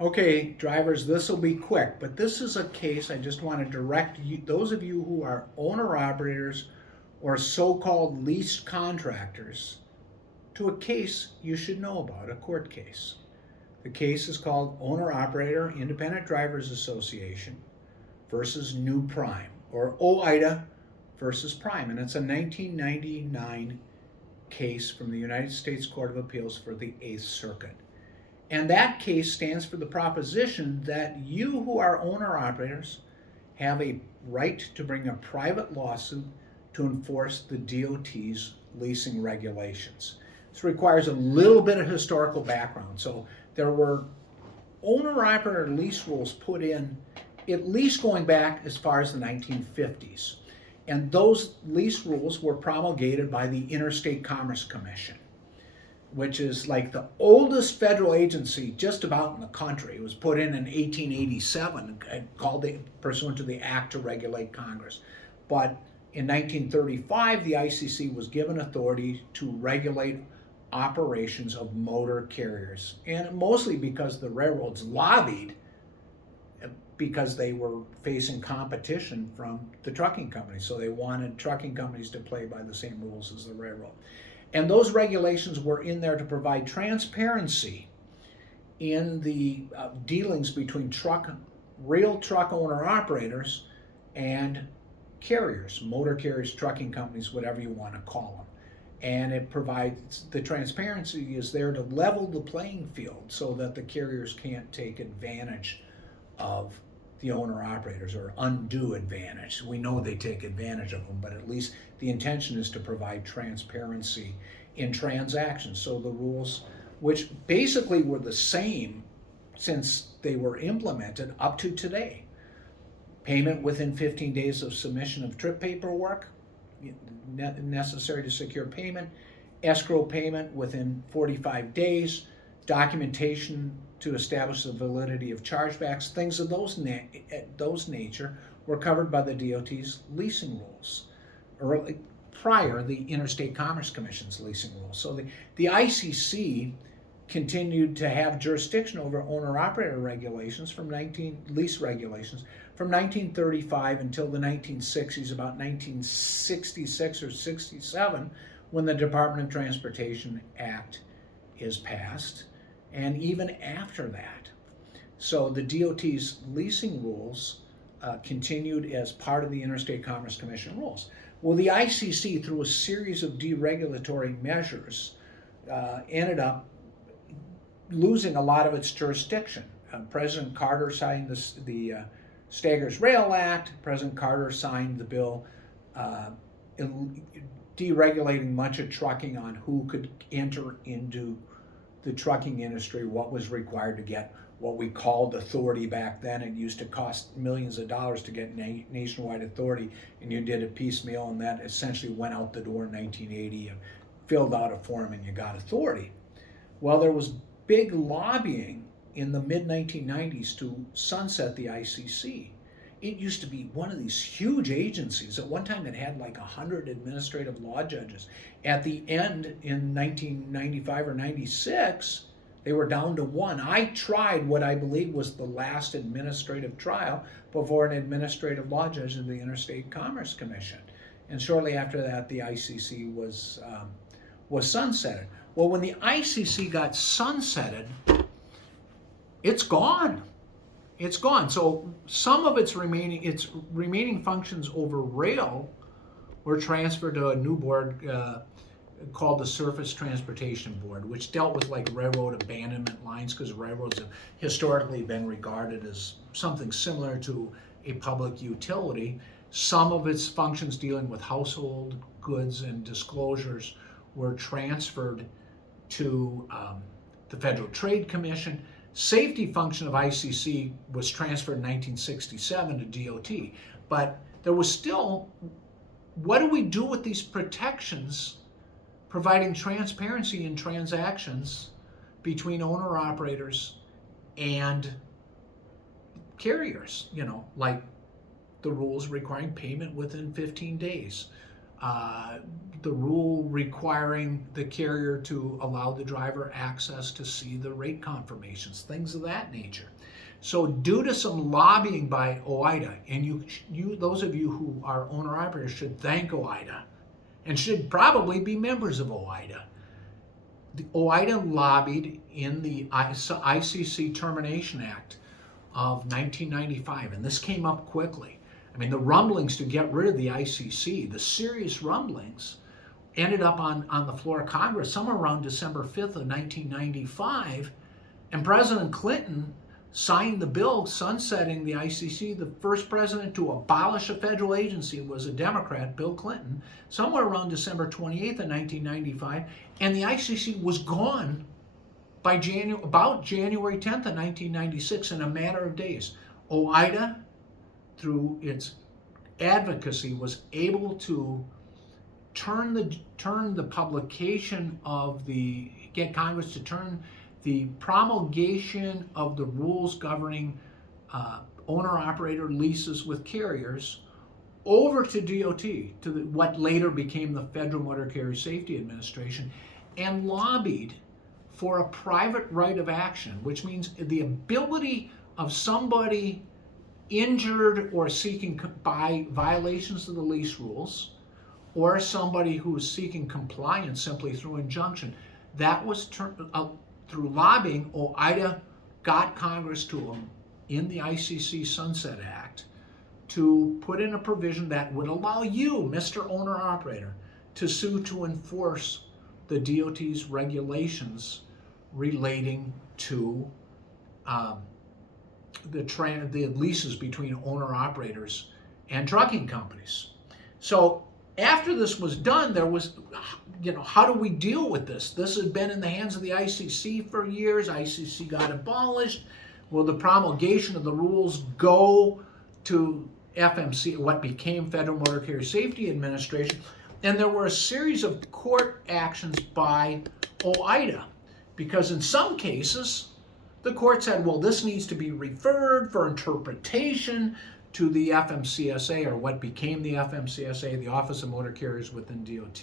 Okay, drivers, this will be quick, but this is a case I just want to direct you, those of you who are owner-operators or so-called leased contractors, to a case you should know about, a court case. The case is called Owner-Operator Independent Drivers Association versus New Prime, or OOIDA versus Prime, and it's a 1999 case from the United States Court of Appeals for the Eighth Circuit. And that case stands for the proposition that you who are owner operators have a right to bring a private lawsuit to enforce the DOT's leasing regulations. This requires a little bit of historical background. So there were owner operator lease rules put in at least going back as far as the 1950s. And those lease rules were promulgated by the Interstate Commerce Commission, which is like the oldest federal agency just about in the country. It was put in 1887, called pursuant to the Act to Regulate Congress. But in 1935, the ICC was given authority to regulate operations of motor carriers, and mostly because the railroads lobbied because they were facing competition from the trucking companies. So they wanted trucking companies to play by the same rules as the railroad. And those regulations were in there to provide transparency in the dealings between real truck owner operators and carriers, motor carriers, trucking companies, whatever you want to call them. And it provides, the transparency is there to level the playing field so that the carriers can't take advantage of the owner operators or undue advantage. We know they take advantage of them, but at least the intention is to provide transparency in transactions. So the rules, which basically were the same since they were implemented up to today. Payment within 15 days of submission of trip paperwork necessary to secure payment, escrow payment within 45 days, documentation to establish the validity of chargebacks, things of those nature were covered by the DOT's leasing rules. Prior, the Interstate Commerce Commission's leasing rules. So the ICC continued to have jurisdiction over owner-operator regulations lease regulations from 1935 until the 1960s, about 1966 or 67, when the Department of Transportation Act is passed, and even after that. So the DOT's leasing rules continued as part of the Interstate Commerce Commission rules. Well, the ICC, through a series of deregulatory measures, ended up losing a lot of its jurisdiction. President Carter signed the Staggers Rail Act. President Carter signed the bill deregulating much of trucking on who could enter into the trucking industry, what was required to get what we called authority back then. It used to cost millions of dollars to get nationwide authority, and you did it piecemeal, and that essentially went out the door in 1980. You filled out a form and you got authority. Well, there was big lobbying in the mid-1990s to sunset the ICC. It used to be one of these huge agencies. At one time it had like 100 administrative law judges. At the end, in 1995 or 96, they were down to one. I tried what I believe was the last administrative trial before an administrative law judge in the Interstate Commerce Commission. And shortly after that, the ICC was sunsetted. Well, when the ICC got sunsetted, it's gone. It's gone. So some of its remaining functions over rail were transferred to a new board called the Surface Transportation Board, which dealt with like railroad abandonment lines, because railroads have historically been regarded as something similar to a public utility. Some of its functions dealing with household goods and disclosures were transferred to the Federal Trade Commission. Safety function of ICC was transferred in 1967 to DOT, but there was still, what do we do with these protections providing transparency in transactions between owner-operators and carriers, like the rules requiring payment within 15 days, the rule requiring the carrier to allow the driver access to see the rate confirmations, things of that nature. So due to some lobbying by OOIDA, and you those of you who are owner-operators should thank OOIDA and should probably be members of OOIDA. The OOIDA lobbied in the ICC Termination Act of 1995, and this came up quickly. I mean, the rumblings to get rid of the ICC, the serious rumblings, ended up on the floor of Congress somewhere around December 5th of 1995, and President Clinton signed the bill sunsetting the ICC. The first president to abolish a federal agency was a Democrat, Bill Clinton, somewhere around December 28th of 1995, and the ICC was gone by about January 10th of 1996 in a matter of days. OOIDA, through its advocacy, was able to turn the publication of get Congress to turn the promulgation of the rules governing owner-operator leases with carriers over to DOT, to what later became the Federal Motor Carrier Safety Administration, and lobbied for a private right of action, which means the ability of somebody injured or seeking by violations of the lease rules, or somebody who is seeking compliance simply through injunction. That was through lobbying. OOIDA got Congress to, in the ICC Sunset Act, to put in a provision that would allow you, Mr. Owner-Operator, to sue to enforce the DOT's regulations relating to the leases between owner-operators and trucking companies. So after this was done, there was, how do we deal with this? This had been in the hands of the ICC for years. ICC got abolished. Will the promulgation of the rules go to FMC, what became Federal Motor Carrier Safety Administration? And there were a series of court actions by OOIDA, because in some cases, the court said, well, this needs to be referred for interpretation to the FMCSA, or what became the FMCSA, the Office of Motor Carriers within DOT,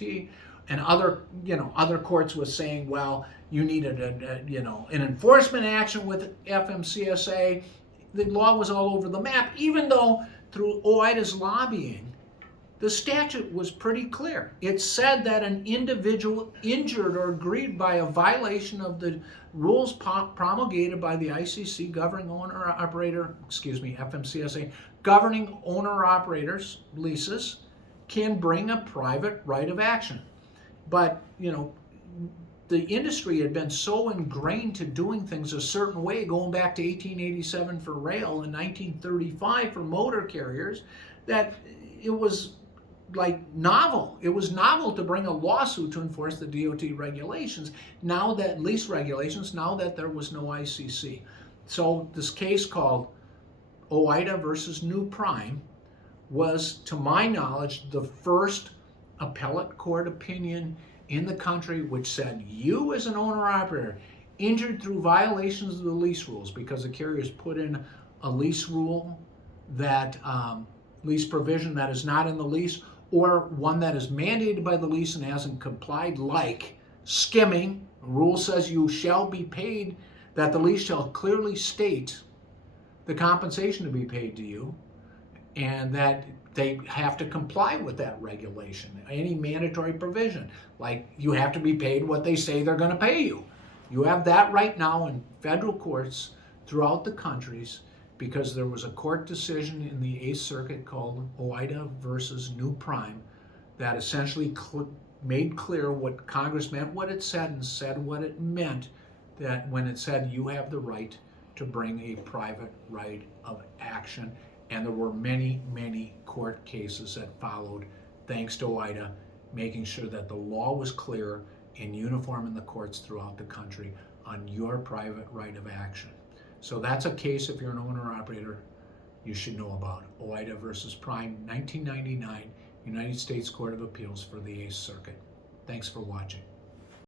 and other courts was saying, well, you needed an enforcement action with FMCSA. The law was all over the map, even though through OOIDA's lobbying, the statute was pretty clear. It said that an individual injured or aggrieved by a violation of the rules promulgated by the ICC governing FMCSA, governing owner-operators leases, can bring a private right of action. But, the industry had been so ingrained to doing things a certain way, going back to 1887 for rail and 1935 for motor carriers, that it was novel. It was novel to bring a lawsuit to enforce the DOT regulations, lease regulations, now that there was no ICC. So this case called OOIDA versus New Prime was, to my knowledge, the first appellate court opinion in the country which said you as an owner-operator injured through violations of the lease rules because the carriers put in a lease rule that lease provision that is not in the lease, or one that is mandated by the lease and hasn't complied, like skimming. The rule says you shall be paid, that the lease shall clearly state the compensation to be paid to you, and that they have to comply with that regulation, any mandatory provision, like you have to be paid what they say they're going to pay you. You have that right now in federal courts throughout the countries, because there was a court decision in the 8th Circuit called OOIDA versus New Prime that essentially made clear what Congress meant, what it said, and said what it meant, that when it said you have the right to bring a private right of action. And there were many, many court cases that followed, thanks to OOIDA, making sure that the law was clear and uniform in the courts throughout the country on your private right of action. So that's a case, if you're an owner-operator, you should know about. OOIDA versus Prime, 1999, United States Court of Appeals for the 8th Circuit. Thanks for watching.